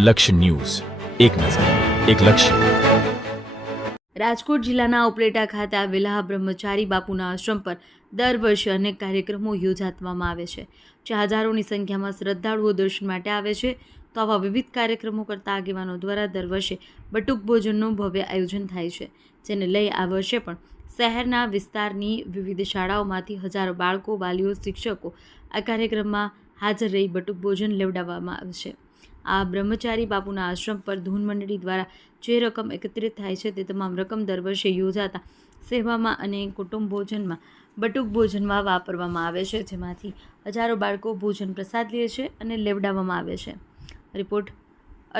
લક્ષ્ય ન્યૂઝ, એક નજર, એક લક્ષ્ય. રાજકોટ જિલ્લાના ઉપલેટા ખાતે આવેલા બ્રહ્મચારી બાપુના આશ્રમ પર દર વર્ષે અનેક કાર્યક્રમો યોજવામાં આવે છે, જ્યાં હજારોની સંખ્યામાં શ્રદ્ધાળુઓ દર્શન માટે આવે છે. તો આવા વિવિધ કાર્યક્રમો કરતા આગેવાનો દ્વારા દર વર્ષે બટુક ભોજનનું ભવ્ય આયોજન થાય છે, જેને લઈ આ વર્ષે પણ શહેરના વિસ્તારની વિવિધ શાળાઓમાંથી હજારો બાળકો, વાલીઓ, શિક્ષકો આ કાર્યક્રમમાં હાજર રહી બટુક ભોજન લેવડાવવામાં આવશે. આ બ્રહ્મચારી બાપુના આશ્રમ પર ધૂન મંડળી દ્વારા જે રકમ એકત્રિત થાય છે તે તમામ રકમ દર વર્ષે યોજાતા સેવામાં અને કુટુંબ ભોજનમાં બટુક ભોજનમાં વાપરવામાં આવે છે, જેમાંથી હજારો બાળકો ભોજન પ્રસાદ લે છે અને લેવડાવવામાં આવે છે. રિપોર્ટ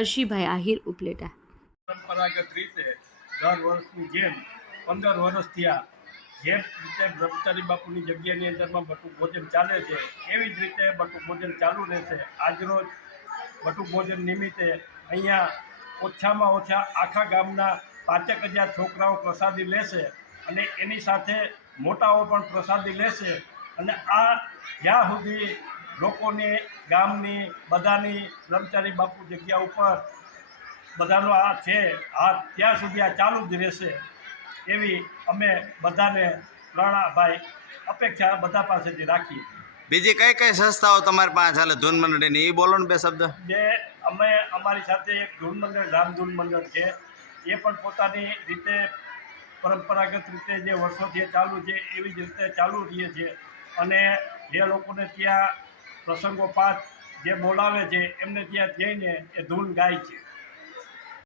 અર્શીભાઈ આહિર, ઉપલેટા. પરંપરાગત રીતે દર વર્ષની જેમ 15 વર્ષ થયા જે રીતે બ્રહ્મચારી બાપુની જગ્યાની અંદરમાં બટુક ભોજન ચાલે છે એવી જ રીતે બટુક ભોજન ચાલુ રહેશે. આજરોજ બટુક ભોજન નિમિત્તે અહીંયા ઓછામાં ઓછા આખા ગામના 5,000 છોકરાઓ પ્રસાદી લેશે અને એની સાથે મોટાઓ પણ પ્રસાદી લેશે. અને આ જ્યાં સુધી લોકોની ગામની બધાની બ્રહ્મચારી બાપુ જગ્યા ઉપર બધાનો આ છે હાથ ત્યાં સુધી આ ચાલુ જ રહેશે એવી અમે બધાને પ્રણાભાઈ અપેક્ષા બધા પાસેથી રાખીએ. બીજી કઈ કઈ સંસ્થાઓ તમારી પાસે ચાલે ધૂન મંડળીની, એ બોલો ને બે શબ્દ. જે અમે અમારી સાથે એક ધૂન મંડળ, રામધૂન મંડળ છે, એ પણ પોતાની રીતે પરંપરાગત રીતે જે વર્ષોથી ચાલુ છે એવી જ રીતે ચાલુ રહીએ છીએ. અને જે લોકોને ત્યાં પ્રસંગોપાત જે બોલાવે છે એમને ત્યાં જઈને એ ધૂન ગાય છે.